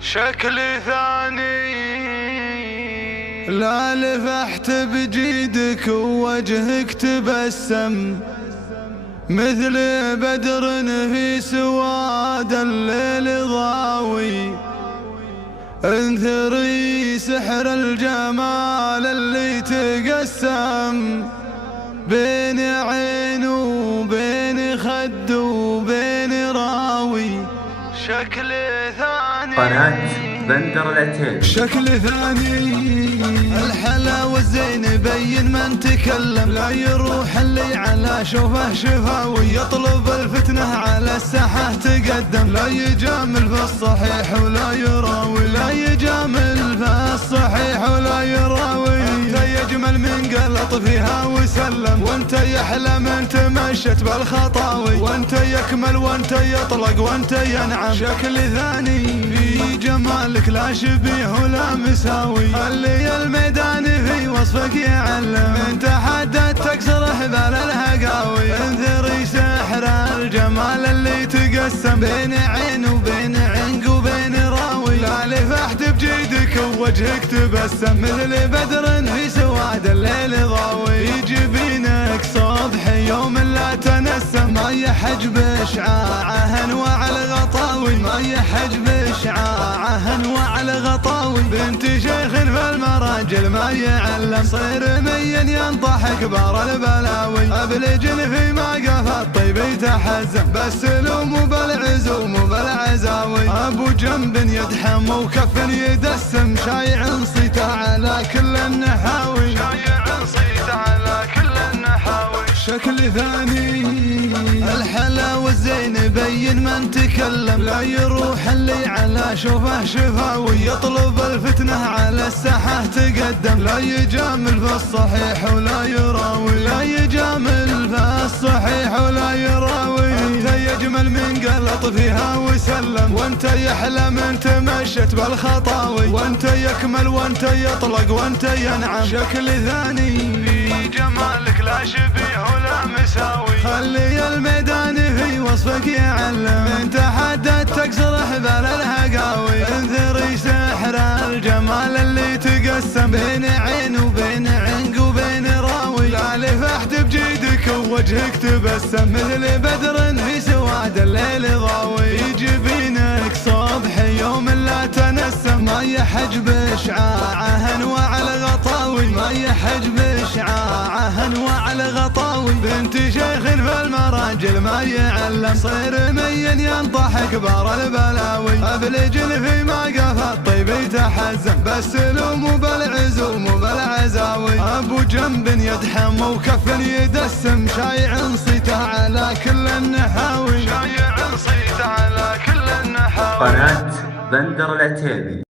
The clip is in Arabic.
شكل ثاني لا لفحت بجيدك ووجهك تبسم مثل بدر في سواد الليل ضاوي، انثري سحر الجمال اللي تقسم بين عين وبين خد وبين راوي. شكل ثاني قناة بندر العتيبي. شكل ثاني الحلا والزين يبين من تكلم، لا يروح اللي على شوفه شفاوي، يطلب الفتنة على الساحة تقدم، لا يجامل في الصحيح ولا يراوي، لا يجامل في الصحيح ولا يراوي. انت يجمل من قلط فيها وسلم، وانت يحلى من تمشت بالخطاوي، وانت يكمل وانت يطلق وانت ينعم. شكل ثاني في جمالك لا شبيه ولا مساوي، اللي الميدان في وصفك يعلم، انت حدد تكسر حبال الهقاوي، انثري سحر الجمال اللي تقسم بين عين وبين عنق وبين راوي، لا لفحت بجيدك ووجهك تبسم مثل بدر في سواد الليل ضاوي، يجبينك صبح يوم لا تنسم، ما يحجب اشعاعه انواع الغطاوي، ما يحجب اشعاعه انواع الغطاوي، بنت شيخ في المراجل ما يعلم، صير مين ينطح كبار البلاوي، ابلج في موقف الطيب يتحزم، بالسلوم وبالعزوم وبالعزاوي، ابو جنب يدحم وكف يدسم، شايع صيته على كل النحاوي، شايع صيته على كل النحاوي. شكل ثاني الحلا والزين يبين من تكلم، لا يروح اللي على شوفه شفاوي، يطلب الفتنة على الساحة تقدم، لا يجامل في الصحيح ولا يراوي، لا يجامل في الصحيح ولا يراوي. انت يجمل من قلط فيها وسلم، وانت يحلى من تمشت بالخطاوي، وانت يكمل وانت يطلق وانت ينعم. شكل ثاني في جمالك لا شبيه ولا مساوي، خلي الميدان في وصفك يعلم، انت حدد تكسر حبال الهقاوي، انثري سحر الجمال اللي تقسم بين عين وبين عنق وبين راوي، لا لفحت بجيدك ووجهك تبسم مثل بدر في سواد الليل ضاوي، يجبينك صبح يوم لا تنسم، ما يحجب اشعاعه انواع الغطاوي، ما يحجب اشعاعه انواع الغطاوي، بنت شيخ في المراجل ما يعلم، صير مين ينطح كبار البلاوي، ابلج في موقف الطيب يتحزم، بالسلوم وبالعزوم وبالعزاوي، ابو جنب يدحم وكف يدسم، شايع صيته على كل النحاوي، شايع صيته على كل النحاوي. قناة بندر العتيبي.